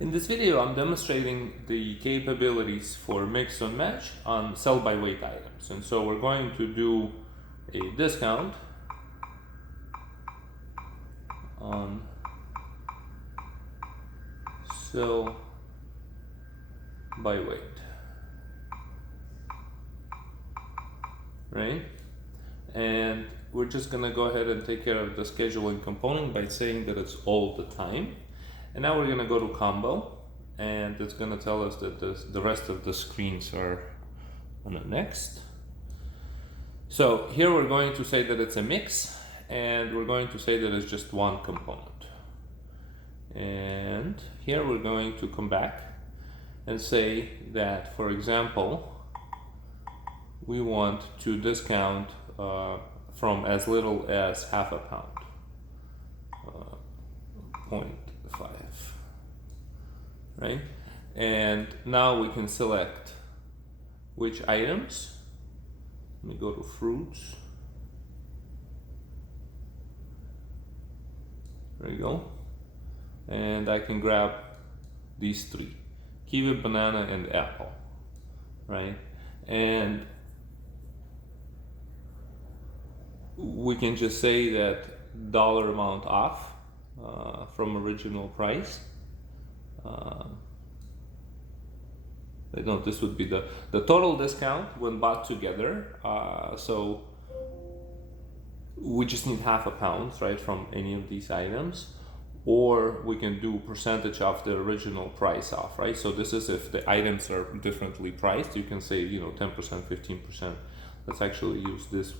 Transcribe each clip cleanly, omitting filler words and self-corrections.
In this video, I'm demonstrating the capabilities for mix and match on sell by weight items. And so we're going to do a discount on sell by weight, right? And we're just gonna go ahead and take care of the scheduling component by saying that it's all the time. And now we're gonna go to combo, and it's gonna tell us that the rest of the screens are on the next. So here we're going to say that it's a mix, and we're going to say that it's just one component. And here we're going to come back and say that, for example, we want to discount from as little as half a pound, 0.5, right? And now we can select which items. Let me go to fruits. There you go. And I can grab these three: kiwi, banana, and apple, right? And we can just say that dollar amount off from original price. No, this would be the total discount when bought together. So we just need half a pound, right, from any of these items. Or we can do percentage of the original price off, right? So this is if the items are differently priced. You can say, 10%, 15%. Let's actually use this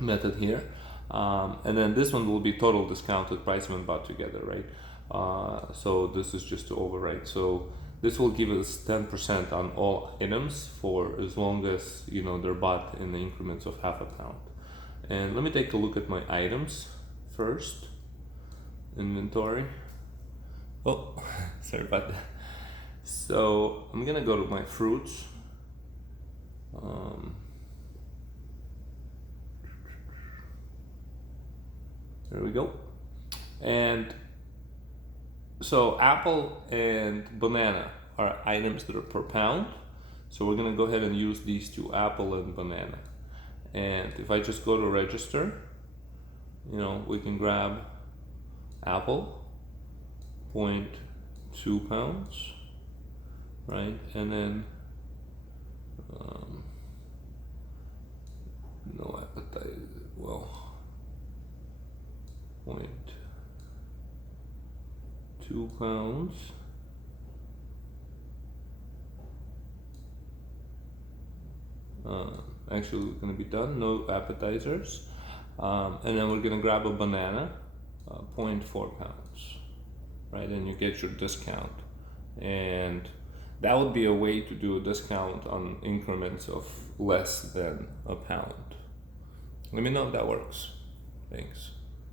method here. And then this one will be total discounted price when bought together, right? So this is just to overwrite. So this will give us 10% on all items for as long as they're bought in the increments of half a pound. And let me take a look at my items first. Inventory. Oh, sorry about that. So I'm gonna go to my fruits. There we go. And so apple and banana are items that are per pound. So we're gonna go ahead and use these two, apple and banana. And if I just go to register, we can grab apple, 0.2 pounds, right? And then no appetite, 0.2 pounds. Actually, we're going to be done, no appetizers. And then we're going to grab a banana, 0.4 pounds, right? And you get your discount. And that would be a way to do a discount on increments of less than a pound. Let me know if that works. Thanks.